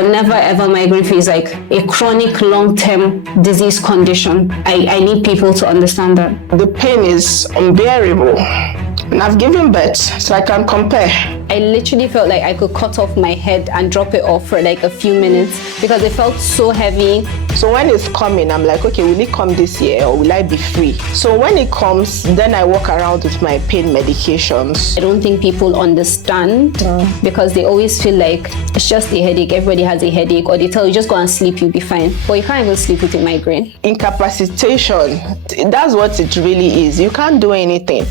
Never ever migraine feels like a chronic long-term disease condition. I need people to understand that. The pain is unbearable. And I've given birth, so I can compare. I literally felt like I could cut off my head and drop it off for like a few minutes because it felt so heavy. So when it's coming, I'm like, okay, will it come this year or will I be free? So when it comes, then I walk around with my pain medications. I don't think people understand because they always feel like it's just a headache, everybody has a headache, or they tell you just go and sleep, you'll be fine. But you can't even sleep with a migraine. Incapacitation, that's what it really is. You can't do anything.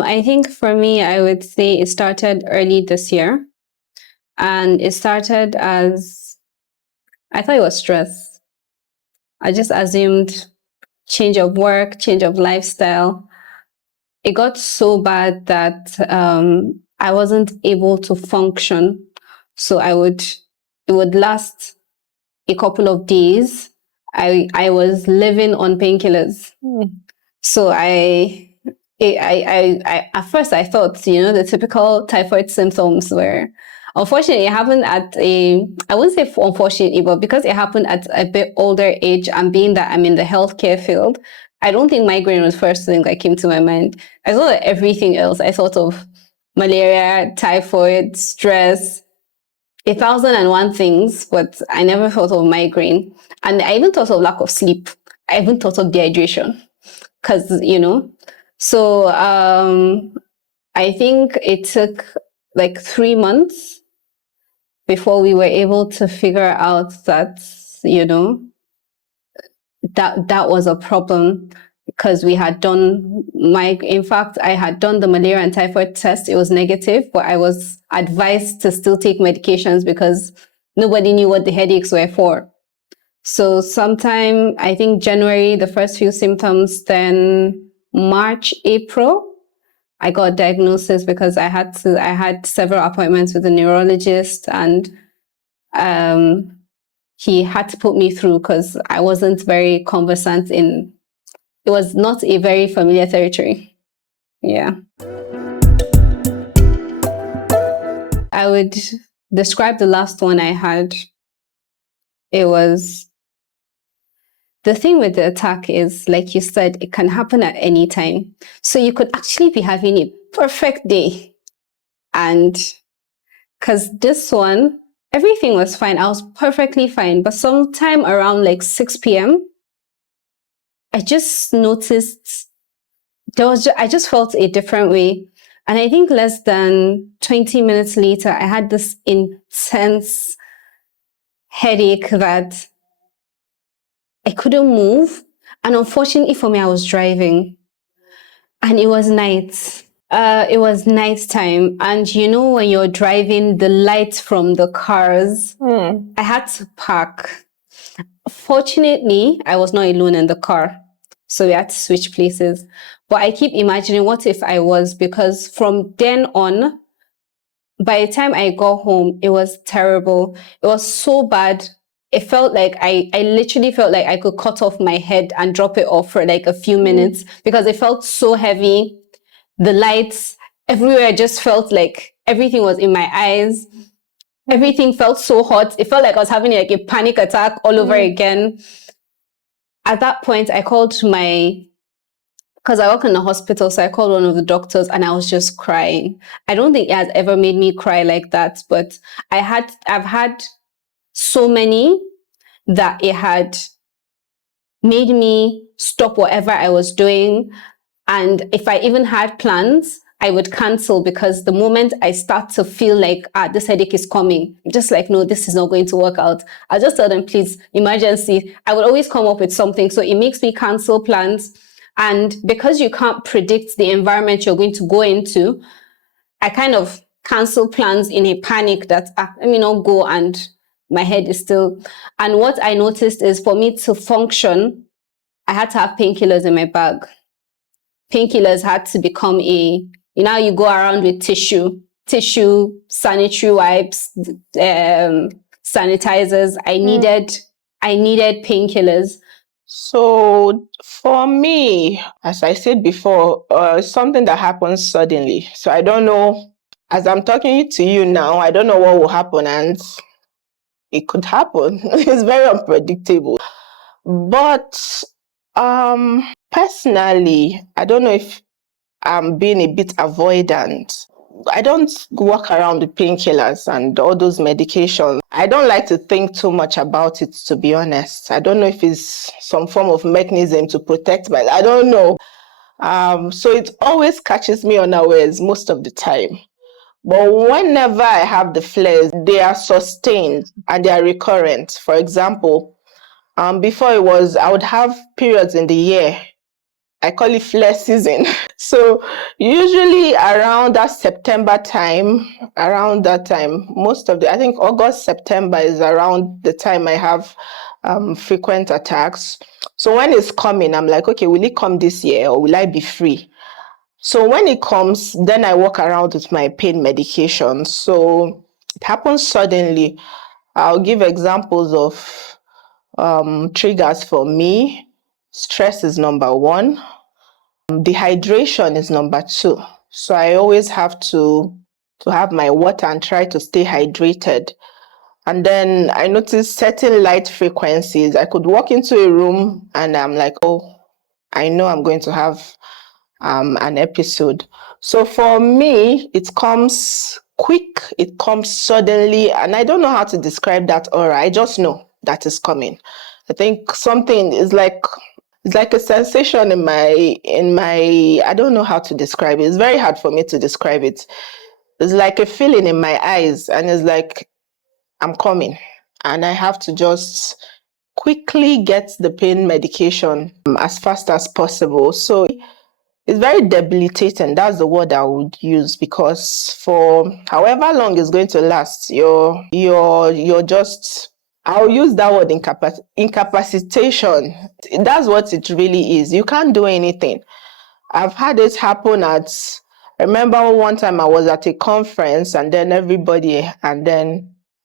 I think for me, I would say it started early this year. And it started as, I thought it was stress. I just assumed change of work, change of lifestyle. It got so bad that I wasn't able to function. So it would last a couple of days. I was living on painkillers. So at first I thought, the typical typhoid symptoms were, unfortunately, it happened I wouldn't say unfortunately, but because it happened at a bit older age and being that I'm in the healthcare field, I don't think migraine was the first thing that came to my mind. I thought of everything else. I thought of malaria, typhoid, stress, 1,001 things, but I never thought of migraine. And I even thought of lack of sleep. I even thought of dehydration because, So I think it took like 3 months before we were able to figure out that, that was a problem because we had done in fact, I had done the malaria and typhoid test. It was negative, but I was advised to still take medications because nobody knew what the headaches were for. So sometime, I think January, the first few symptoms, then March, April, I got a diagnosis because I had several appointments with a neurologist, and he had to put me through because I wasn't very conversant it was not a very familiar territory. Yeah. I would describe the last one I had. It was, the thing with the attack is, like you said, it can happen at any time. So you could actually be having a perfect day. And because this one, everything was fine. I was perfectly fine. But sometime around like 6 p.m., I just noticed I just felt a different way. And I think less than 20 minutes later, I had this intense headache that I couldn't move. And unfortunately for me, I was driving and it was night. It was nighttime. And when you're driving, the lights from the cars, I had to park. Fortunately, I was not alone in the car. So we had to switch places. But I keep imagining, what if I was? Because from then on, by the time I got home, it was terrible. It was so bad. It felt like I literally felt like I could cut off my head and drop it off for like a few minutes because it felt so heavy. The lights everywhere just felt like everything was in my eyes. Everything felt so hot. It felt like I was having like a panic attack all over again. At that point, I called because I work in the hospital, so I called one of the doctors and I was just crying. I don't think it has ever made me cry like that, but I've had so many that it had made me stop whatever I was doing. And if I even had plans, I would cancel because the moment I start to feel like, this headache is coming, I'm just like, no, this is not going to work out. I'll just tell them, please, emergency. I would always come up with something. So it makes me cancel plans. And because you can't predict the environment you're going to go into, I kind of cancel plans in a panic that, let me not go, and my head is still. And what I noticed is, for me to function, I had to have painkillers in my bag. Painkillers had to become you go around with tissue, sanitary wipes, sanitizers. I needed painkillers So for me, as I said before, it's something that happens suddenly. So I don't know. As I'm talking to you now, I don't know what will happen, and it could happen. It's very unpredictable. But personally, I don't know if I'm being a bit avoidant. I don't walk around with painkillers and all those medications. I don't like to think too much about it, to be honest. I don't know if it's some form of mechanism to protect my, I don't know. So it always catches me unawares most of the time. But whenever I have the flares, they are sustained and they are recurrent. For example, before I would have periods in the year. I call it flare season. So usually around that September time, around that time, I think August, September is around the time I have frequent attacks. So when it's coming, I'm like, okay, will it come this year or will I be free? So when it comes, then I walk around with my pain medication. So it happens suddenly. I'll give examples of triggers for me. Stress is number one. Dehydration is number two. So I always have to have my water and try to stay hydrated. And then I notice certain light frequencies. I could walk into a room and I'm like, oh, I know I'm going to have an episode. So for me, it comes quick, it comes suddenly, and I don't know how to describe that aura. I just know that is coming. I think something is like it's like a sensation in my I don't know how to describe it. It's very hard for me to describe it. It's like a feeling in my eyes, and it's like I'm coming, and I have to just quickly get the pain medication as fast as possible. So it's very debilitating. That's the word I would use, because for however long it's going to last, you're just, I'll use that word, incapacitation. That's what it really is. You can't do anything. I've had it happen I remember one time I was at a conference and then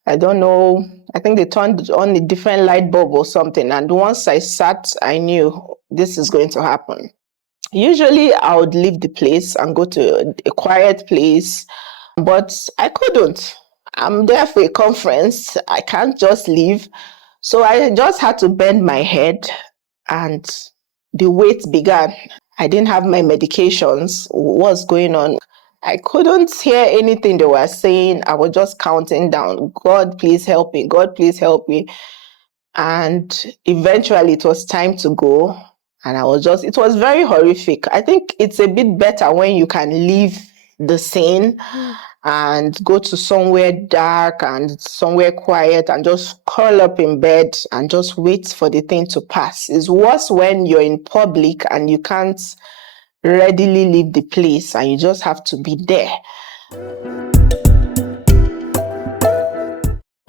I don't know, I think they turned on a different light bulb or something. And once I sat, I knew this is going to happen. Usually I would leave the place and go to a quiet place, but I couldn't. I'm there for a conference. I can't just leave. So I just had to bend my head and the wait began. I didn't have my medications. What's going on? I couldn't hear anything they were saying. I was just counting down. God, please help me. God, please help me. And eventually it was time to go. And it was very horrific. I think it's a bit better when you can leave the scene and go to somewhere dark and somewhere quiet and just curl up in bed and just wait for the thing to pass. It's worse when you're in public and you can't readily leave the place and you just have to be there.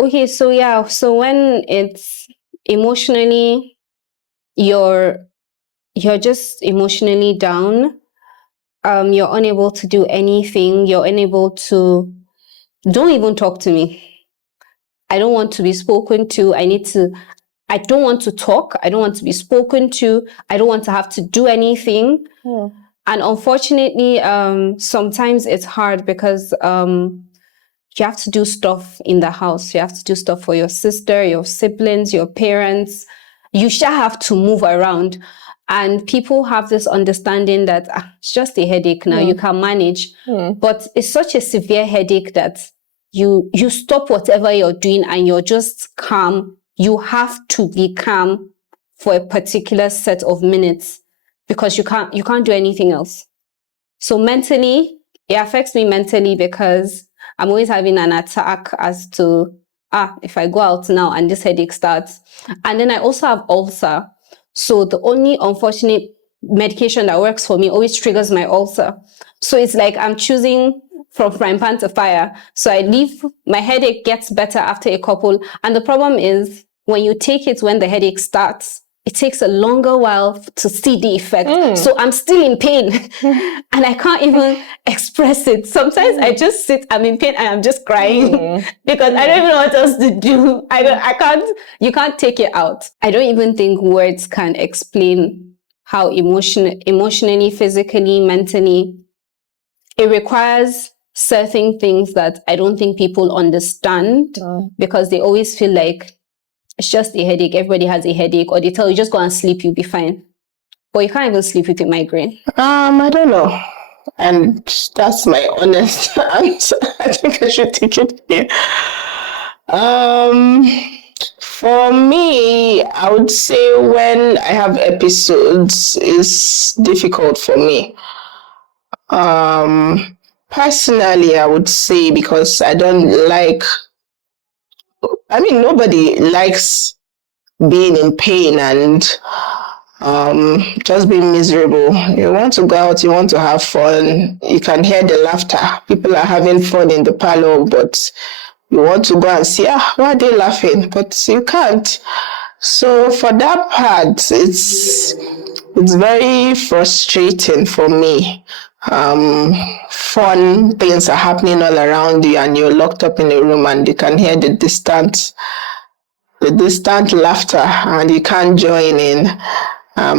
Okay, so when it's emotionally, you're just emotionally down, you're unable to do anything, you're unable to, don't even talk to me. I don't want to be spoken to. I don't want to talk. I don't want to be spoken to. I don't want to have to do anything. Yeah. And unfortunately, sometimes it's hard because you have to do stuff in the house. You have to do stuff for your sister, your siblings, your parents. You shall have to move around. And people have this understanding that it's just a headache now, you can manage. But it's such a severe headache that you stop whatever you're doing and you're just calm. You have to be calm for a particular set of minutes because you can't do anything else. So mentally, it affects me mentally because I'm always having an attack as to, if I go out now and this headache starts. And then I also have ulcer. So the only unfortunate medication that works for me always triggers my ulcer. So it's like I'm choosing from frying pan to fire. So I leave, my headache gets better after a couple. And the problem is when you take it when the headache starts, it takes a longer while to see the effect. So I'm still in pain and I can't even express it. Sometimes I just sit, I'm in pain and I'm just crying because I don't even know what else to do. I can't, you can't take it out. I don't even think words can explain how emotionally, physically, mentally, it requires certain things that I don't think people understand because they always feel like it's just a headache. Everybody has a headache, or they tell you just go and sleep, you'll be fine. But you can't even sleep with a migraine. I don't know. And that's my honest answer. I think I should take it here. For me, I would say when I have episodes, it's difficult for me. Personally, I would say because I don't like, nobody likes being in pain and just being miserable. You want to go out, you want to have fun. You can hear the laughter. People are having fun in the parlor, but you want to go and see, why are they laughing? But you can't. So for that part, it's very frustrating for me. Fun things are happening all around you and you're locked up in a room and you can hear the distant laughter and you can't join in.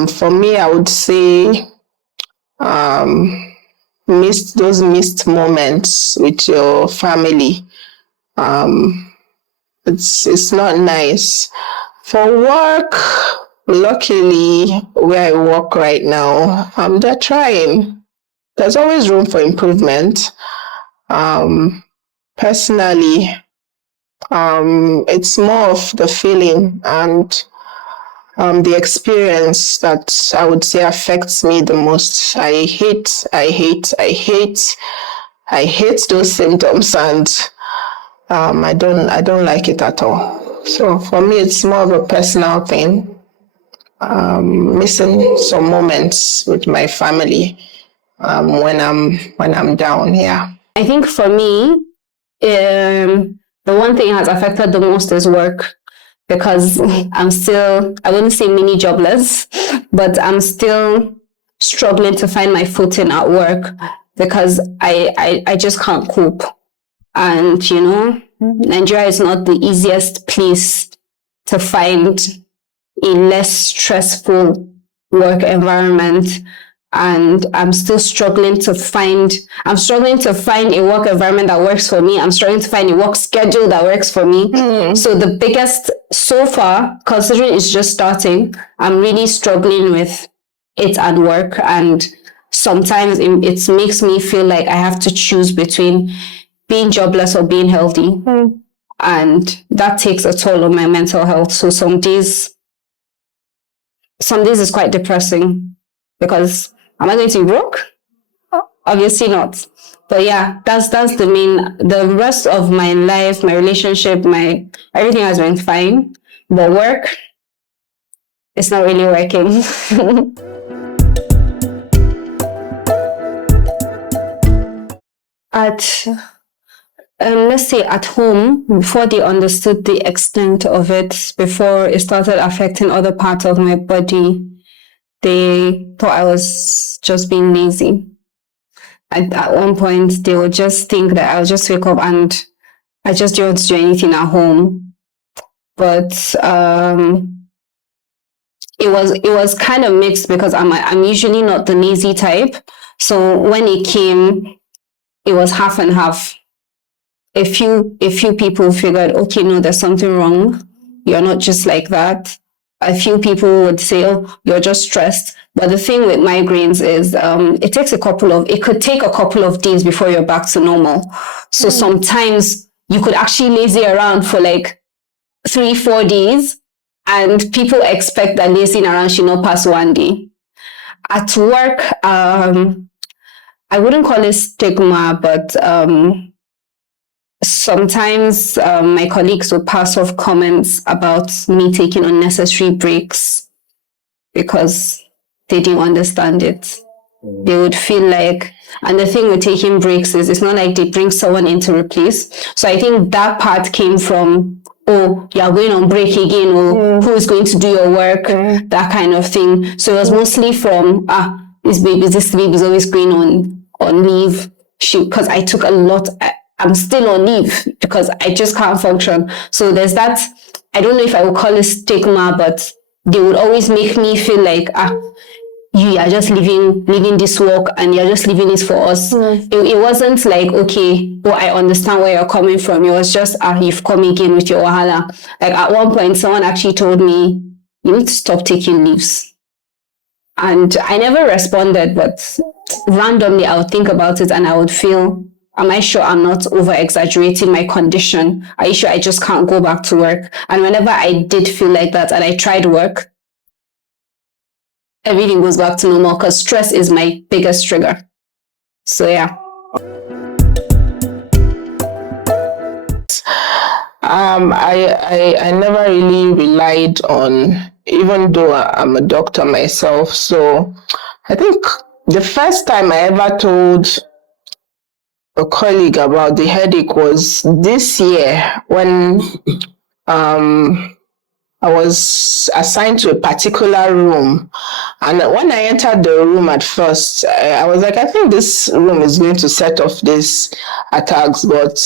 For me, I would say those missed moments with your family. It's not nice. For work, luckily, where I work right now, they're trying. There's always room for improvement. Personally, it's more of the feeling and the experience that I would say affects me the most. I hate those symptoms, and I don't like it at all. So for me, it's more of a personal thing. Missing some moments with my family when I'm down. Yeah. I think for me, the one thing that has affected the most is work because I'm still, I wouldn't say mini jobless, but I'm still struggling to find my footing at work because I just can't cope. And, Nigeria is not the easiest place to find a less stressful work environment. And I'm still struggling to find a work environment that works for me. I'm struggling to find a work schedule that works for me. So the biggest, so far, considering it's just starting, I'm really struggling with it and work. And sometimes it makes me feel like I have to choose between being jobless or being healthy. And that takes a toll on my mental health. So some days is quite depressing because am I going to be broke? Obviously not. But yeah, that's the rest of my life, my relationship, everything has been fine. But work, it's not really working. Let's say at home, before they understood the extent of it, before it started affecting other parts of my body, they thought I was just being lazy. At one point, they would just think that I'll just wake up and I just don't want to do anything at home. But it was kind of mixed because I'm usually not the lazy type. So when it came, it was half and half. A few people figured, okay, no, there's something wrong. You're not just like that. A few people would say, oh, you're just stressed. But the thing with migraines is it could take a couple of days before you're back to normal. So sometimes you could actually lazy around for like 3-4 days and people expect that lazing around should not pass one day. At work, I wouldn't call it stigma, but sometimes my colleagues would pass off comments about me taking unnecessary breaks because they didn't understand it. They would feel like, and the thing with taking breaks is it's not like they bring someone in to replace. So I think that part came from oh, you're going on break again, or who is going to do your work, that kind of thing. So it was mostly from, this baby is always going on leave. Because I took a lot, I'm still on leave because I just can't function. So there's that, I don't know if I would call it stigma, but they would always make me feel like, you are just leaving this work and you're just leaving it for us. It wasn't like, okay, well, I understand where you're coming from. It was just, you've come again with your wahala. Like at one point, someone actually told me, you need to stop taking leaves. And I never responded, but randomly I would think about it and I would feel, am I sure I'm not over exaggerating my condition? Are you sure I just can't go back to work? And whenever I did feel like that and I tried work, everything goes back to normal because stress is my biggest trigger. So yeah. I never really relied on, even though I'm a doctor myself. So I think the first time I ever told a colleague about the headache was this year when I was assigned to a particular room. And when I entered the room at first, I was like, I think this room is going to set off these attacks. But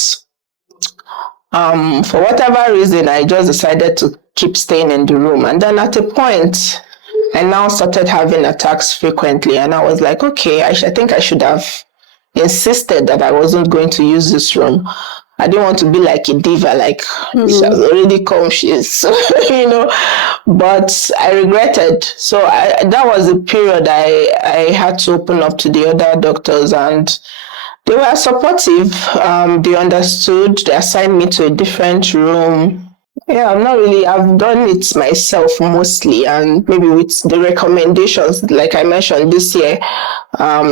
for whatever reason, I just decided to keep staying in the room. And then at a point, I now started having attacks frequently. And I was like, okay, I think I should have insisted that I wasn't going to use this room. I didn't want to be like a diva, like she has already come, she's, but I regretted. So that was the period I had to open up to the other doctors, and they were supportive. They understood, they assigned me to a different room. Yeah, I've done it myself mostly, and maybe with the recommendations, like I mentioned this year,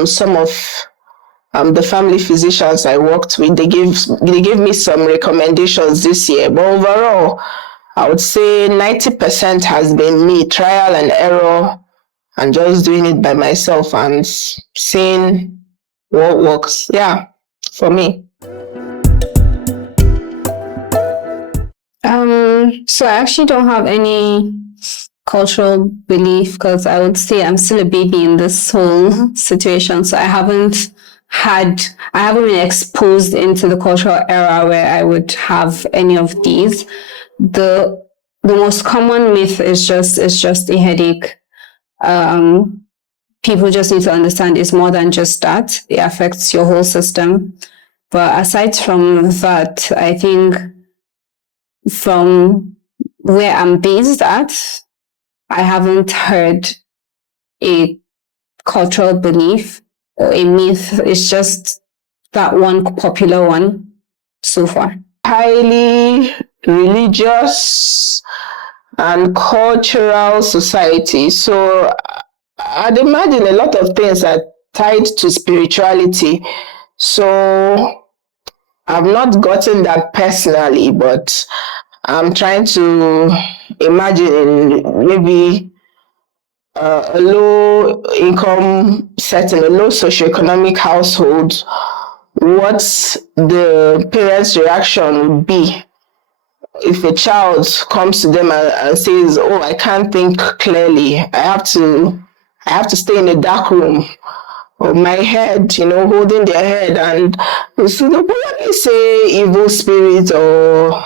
some of the family physicians I worked with, they gave me some recommendations this year. But overall, I would say 90% has been me, trial and error, and just doing it by myself and seeing what works. Yeah, for me. So I actually don't have any cultural belief because I would say I'm still a baby in this whole situation. So I haven't been exposed into the cultural era where I would have any of these. The most common myth is just a headache. People just need to understand it's more than just that. It affects your whole system. But aside from that, I think from where I'm based at, I haven't heard a cultural belief or a myth. It's just that one popular one so far. Highly religious and cultural society. So I'd imagine a lot of things are tied to spirituality. So I've not gotten that personally, but I'm trying to imagine maybe a low income setting, a low socioeconomic household, what the parents' reaction would be if a child comes to them and says, "Oh, I can't think clearly. I have to stay in a dark room." Or my head, holding their head, and so they'll probably say evil spirit or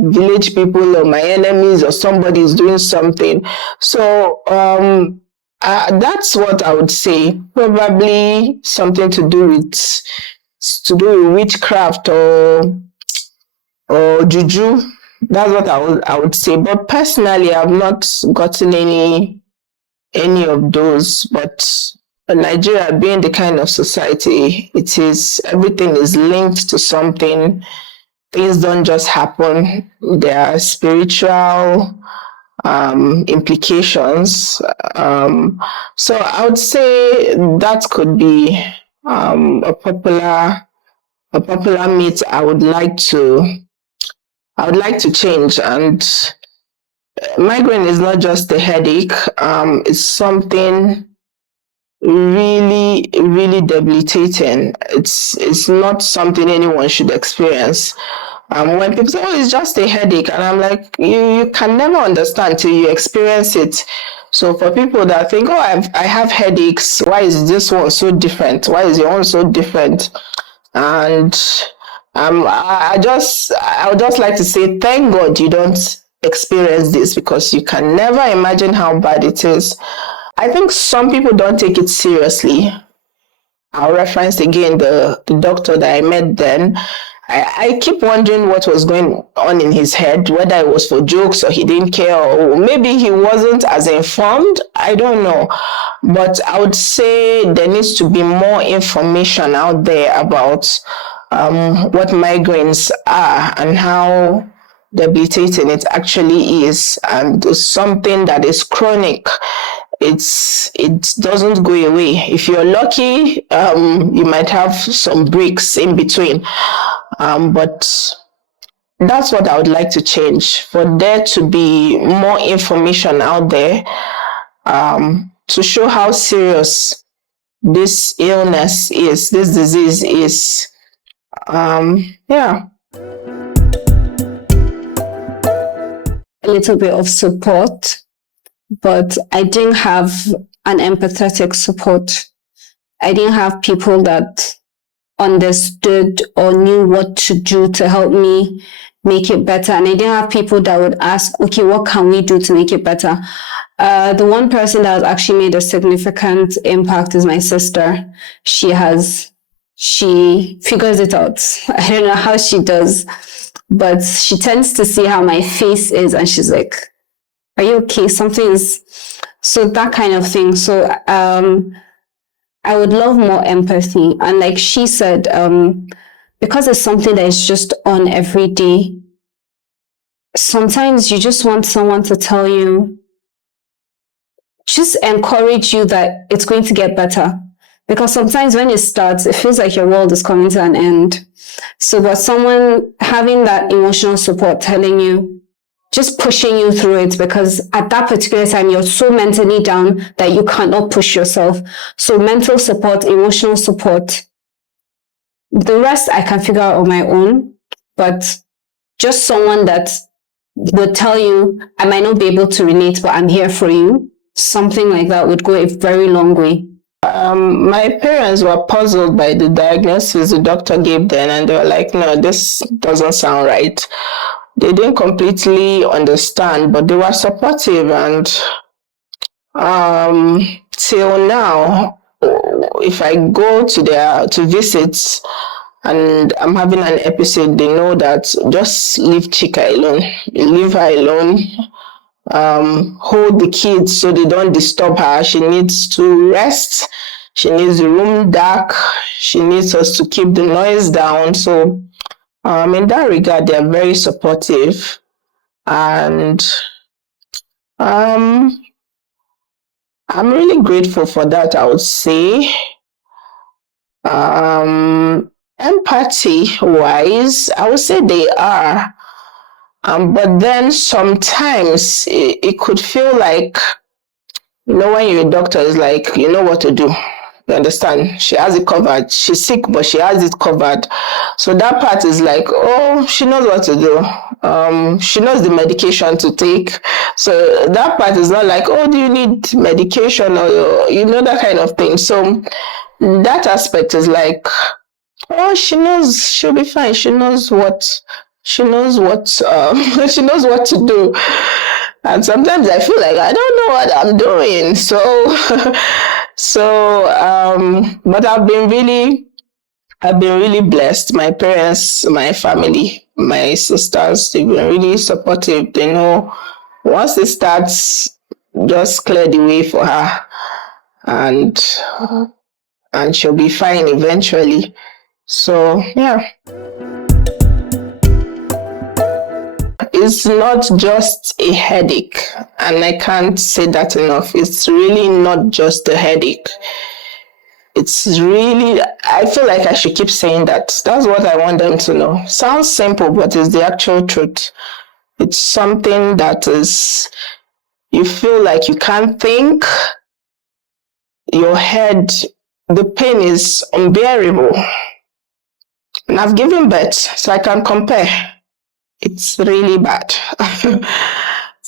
village people or my enemies or somebody is doing something. So that's what I would say. Probably something to do with witchcraft or juju. That's what I would say. But personally, I've not gotten any of those. But Nigeria being the kind of society it is, everything is linked to something. Things don't just happen. There are spiritual implications. So I would say that could be a popular myth I would like to change. And migraine is not just a headache. It's something really, really debilitating. It's not something anyone should experience. When people say, oh, it's just a headache, and I'm like, you can never understand till you experience it. So for people that think, oh, I have headaches, why is this one so different? Why is your one so different? And I would just like to say, thank God you don't experience this, because you can never imagine how bad it is. I think some people don't take it seriously. I'll reference again the doctor that I met then. I keep wondering what was going on in his head, whether it was for jokes or he didn't care, or maybe he wasn't as informed. I don't know. But I would say there needs to be more information out there about what migraines are and how debilitating it actually is, and something that is chronic. It doesn't go away. If you're lucky, you might have some breaks in between, but that's what I would like to change, for there to be more information out there, to show how serious this illness is, this disease is. Yeah. A little bit of support, but I didn't have an empathetic support. I didn't have people that understood or knew what to do to help me make it better. And I didn't have people that would ask, okay, what can we do to make it better? The one person that has actually made a significant impact is my sister. She figures it out. I don't know how she does, but she tends to see how my face is and she's like, are you okay? Something is, so that kind of thing. So I would love more empathy. And like she said, because it's something that is just on every day, sometimes you just want someone to tell you, just encourage you that it's going to get better. Because sometimes when it starts, it feels like your world is coming to an end. So, but someone having that emotional support telling you, just pushing you through it, because at that particular time, you're so mentally down that you cannot push yourself. So mental support, emotional support, the rest I can figure out on my own, but just someone that would tell you, I might not be able to relate, but I'm here for you. Something like that would go a very long way. My parents were puzzled by the diagnosis the doctor gave them, and they were like, no, this doesn't sound right. They didn't completely understand, but they were supportive, and till now, if I go to visits and I'm having an episode, they know that just leave Chika alone, leave her alone. Hold the kids so they don't disturb her. She needs to rest. She needs the room dark. She needs us to keep the noise down. So, in that regard, they are very supportive, and I'm really grateful for that, I would say. Empathy wise, I would say they are. But then sometimes it could feel like, when you're a doctor, it's like, you know what to do. You understand? She has it covered. She's sick, but she has it covered. So that part is like, oh, she knows what to do. She knows the medication to take. So that part is not like, oh, do you need medication, or that kind of thing. So that aspect is like, oh, she knows, she'll be fine. She knows what she knows what to do. And sometimes I feel like I don't know what I'm doing. But I've been really blessed. My parents, my family, my sisters, they've been really supportive. They know once it starts, just clear the way for her, and she'll be fine eventually. So yeah. It's not just a headache, and I can't say that enough. It's really not just a headache. It's really, I feel like I should keep saying that. That's what I want them to know. Sounds simple, but it's the actual truth. It's something that is, you feel like you can't think. Your head, the pain is unbearable. And I've given birth, so I can compare. It's really bad.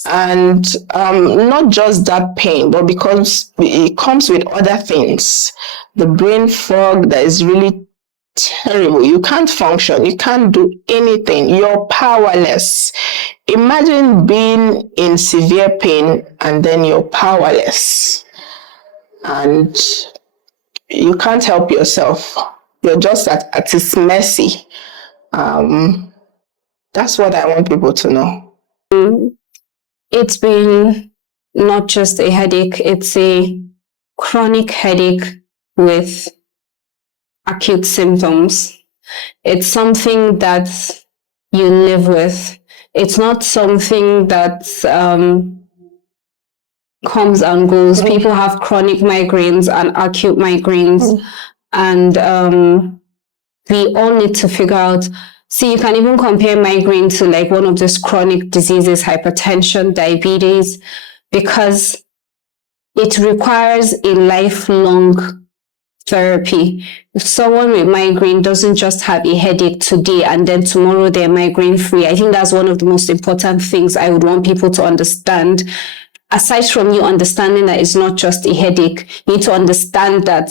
And not just that pain, but because it comes with other things. The brain fog that is really terrible. You can't function. You can't do anything. You're powerless. Imagine being in severe pain and then you're powerless. And you can't help yourself. You're just at its mercy. That's what I want people to know. It's been not just a headache, it's a chronic headache with acute symptoms. It's something that you live with. It's not something that comes and goes. People have chronic migraines and acute migraines, and we all need to figure out. See, you can even compare migraine to like one of those chronic diseases, hypertension, diabetes, because it requires a lifelong therapy. If someone with migraine doesn't just have a headache today and then tomorrow they're migraine free, I think that's one of the most important things I would want people to understand. Aside from you understanding that it's not just a headache, you need to understand that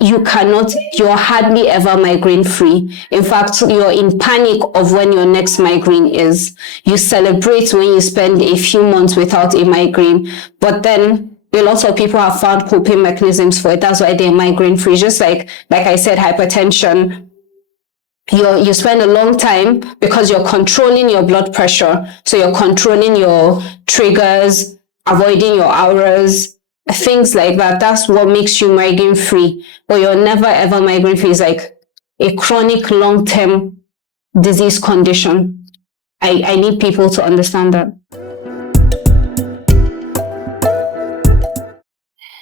you're hardly ever migraine free. In fact, you're in panic of when your next migraine is. You celebrate when you spend a few months without a migraine, but then a lot of people have found coping mechanisms for it. That's why they're migraine free. Just like I said, hypertension. You spend a long time because you're controlling your blood pressure. So you're controlling your triggers, avoiding your hours, things like that. That's what makes you migraine free. But you're never ever migraine free. It's like a chronic long-term disease condition. I need people to understand that.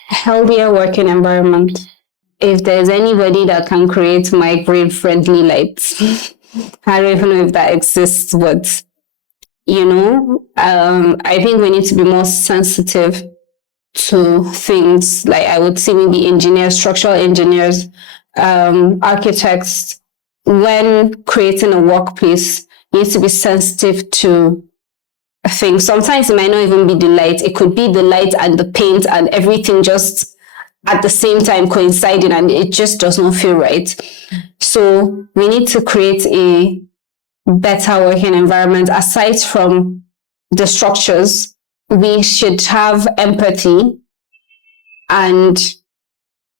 Healthier working environment. If there's anybody that can create migraine-friendly lights, I don't even know if that exists, but I think we need to be more sensitive to things. Like I would say maybe engineers, structural engineers, architects, when creating a workplace, you need to be sensitive to things. Sometimes it might not even be the light. It could be the light and the paint and everything just at the same time coinciding, and it just does not feel right. So we need to create a better working environment. Aside from the structures, we should have empathy. And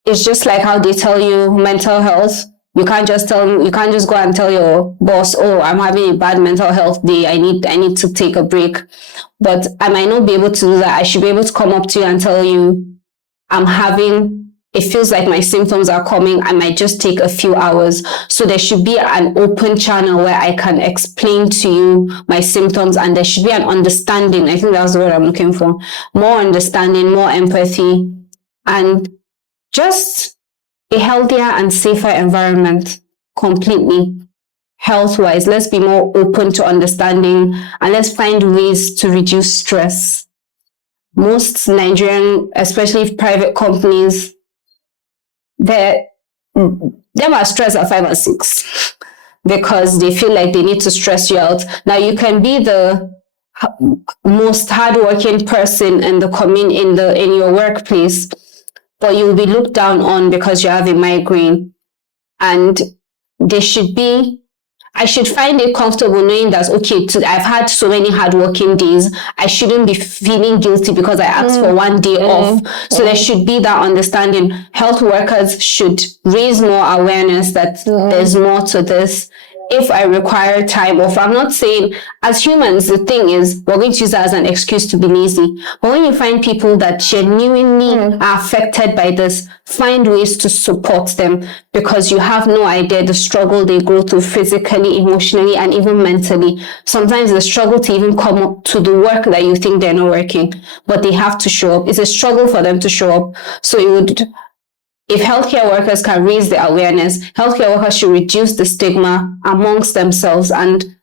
it's just like how they tell you mental health. You can't just go and tell your boss, oh, I'm having a bad mental health day. I need to take a break. But I might not be able to do that. I should be able to come up to you and tell you, it feels like my symptoms are coming. I might just take a few hours. So there should be an open channel where I can explain to you my symptoms, and there should be an understanding. I think that's the word I'm looking for. More understanding, more empathy, and just a healthier and safer environment completely. Health-wise, let's be more open to understanding, and let's find ways to reduce stress. Most Nigerian, especially private companies, them are stressed at 5 or 6 because they feel like they need to stress you out. Now you can be the most hardworking person in in your workplace, but you'll be looked down on because you have a migraine. And I should find it comfortable knowing that, okay, I've had so many hardworking days. I shouldn't be feeling guilty because I asked for one day off. So there should be that understanding. Health workers should raise more awareness that there's more to this. If I require time off, I'm not saying, as humans, the thing is, we're going to use that as an excuse to be lazy. But when you find people that genuinely are affected by this, find ways to support them, because you have no idea the struggle they go through physically, emotionally, and even mentally. Sometimes the struggle to even come up to the work that you think they're not working, but they have to show up. It's a struggle for them to show up. So if healthcare workers can raise the awareness, healthcare workers should reduce the stigma amongst themselves, and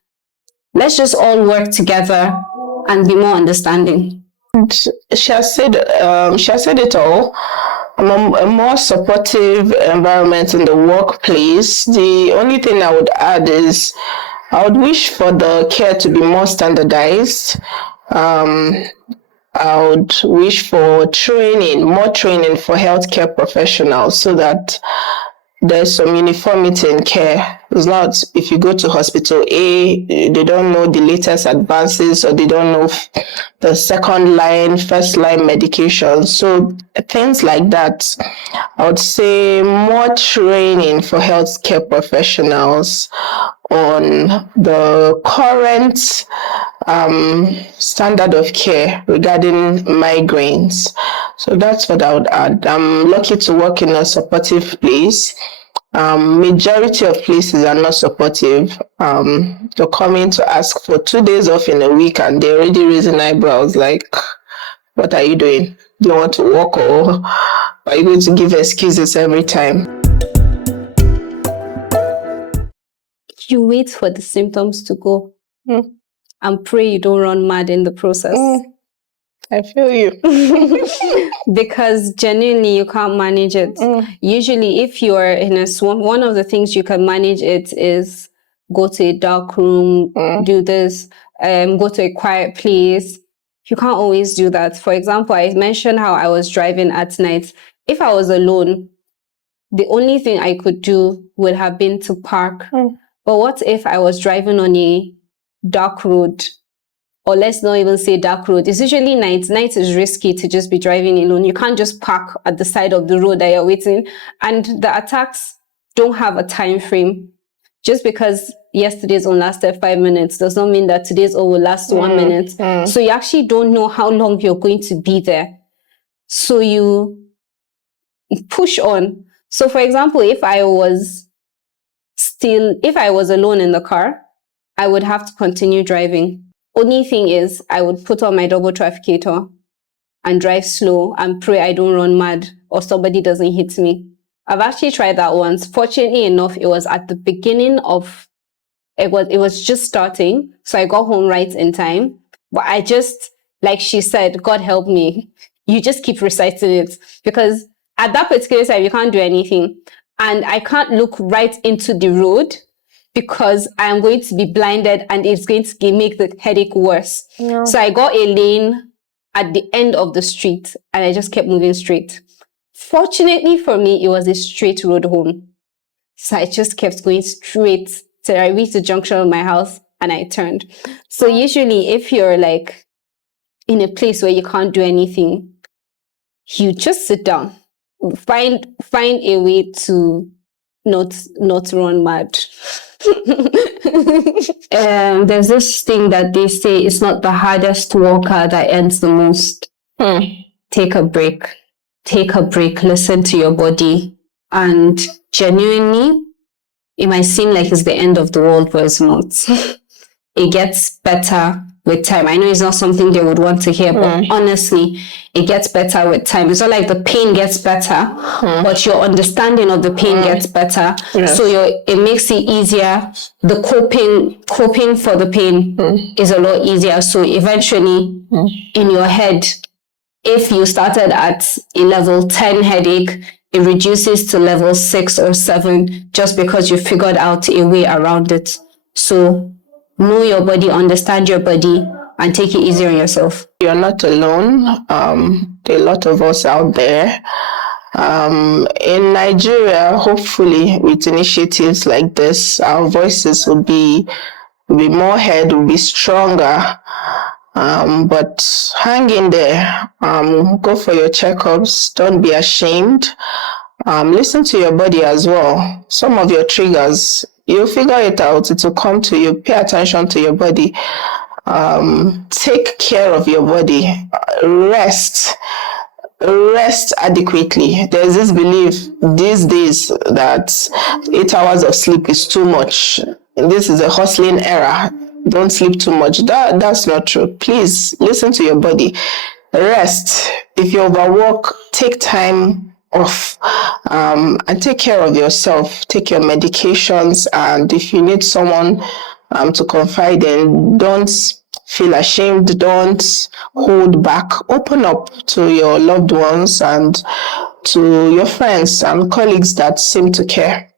let's just all work together and be more understanding. She has said it all. A more supportive environment in the workplace. The only thing I would add is I would wish for the care to be more standardized. I would wish for more training for healthcare professionals so that there's some uniformity in care. It's not if you go to hospital A, they don't know the latest advances or they don't know the second line, first line medication. So things like that. I would say more training for healthcare professionals on the current standard of care regarding migraines. So that's what I would add. I'm lucky to work in a supportive place. Majority of places are not supportive. They're coming to ask for 2 days off in a week and they're already raising eyebrows like, what are you doing? Do you want to work or are you going to give excuses every time? You wait for the symptoms to go and pray you don't run mad in the process. I feel you. Because genuinely you can't manage it. Usually if you're in a swamp, one of the things you can manage it is go to a dark room, do this, go to a quiet place. You can't always do that. For example, I mentioned how I was driving at night. If I was alone, the only thing I could do would have been to park. But what if I was driving on a dark road? Or let's not even say dark road. It's usually night. Night is risky to just be driving alone. You can't just park at the side of the road that you're waiting. And the attacks don't have a time frame. Just because yesterday's one lasted 5 minutes does not mean that today's all will last 1 minute. So you actually don't know how long you're going to be there. So you push on. So for example, if I was alone in the car, I would have to continue driving. Only thing is, I would put on my double trafficator and drive slow and pray I don't run mad or somebody doesn't hit me. I've actually tried that once. Fortunately enough, it was at the beginning of, it was just starting. So I got home right in time. But I just, like she said, God help me. You just keep reciting it because at that particular time, you can't do anything. And I can't look right into the road because I'm going to be blinded and it's going to make the headache worse. Yeah. So I got a lane at the end of the street and I just kept moving straight. Fortunately for me, it was a straight road home. So I just kept going straight till I reached the junction of my house and I turned. So usually if you're like in a place where you can't do anything, you just sit down. Find a way to not run mad. There's this thing that they say it's not the hardest worker that ends the most. Take a break, listen to your body, and genuinely, it might seem like it's the end of the world, but it's not. It gets better with time. I know it's not something they would want to hear, but honestly, it gets better with time. It's not like the pain gets better, but your understanding of the pain gets better. Yes. So it makes it easier. The coping for the pain is a lot easier. So eventually, in your head, if you started at a level 10 headache, it reduces to level 6 or 7 just because you figured out a way around it. So know your body, understand your body, and take it easy on yourself. You're not alone. There are a lot of us out there. In Nigeria, hopefully, with initiatives like this, our voices will be more heard, will be stronger. But hang in there. Go for your checkups. Don't be ashamed. Listen to your body as well. Some of your triggers, you'll figure it out. It will come to you. Pay attention to your body. Take care of your body. Rest adequately. There's this belief these days that 8 hours of sleep is too much. This is a hustling era. Don't sleep too much. That's not true. Please listen to your body. Rest. If you overwork, take time off and take care of yourself. Take your medications, and if you need someone to confide in, don't feel ashamed. Don't hold back. Open up to your loved ones and to your friends and colleagues that seem to care.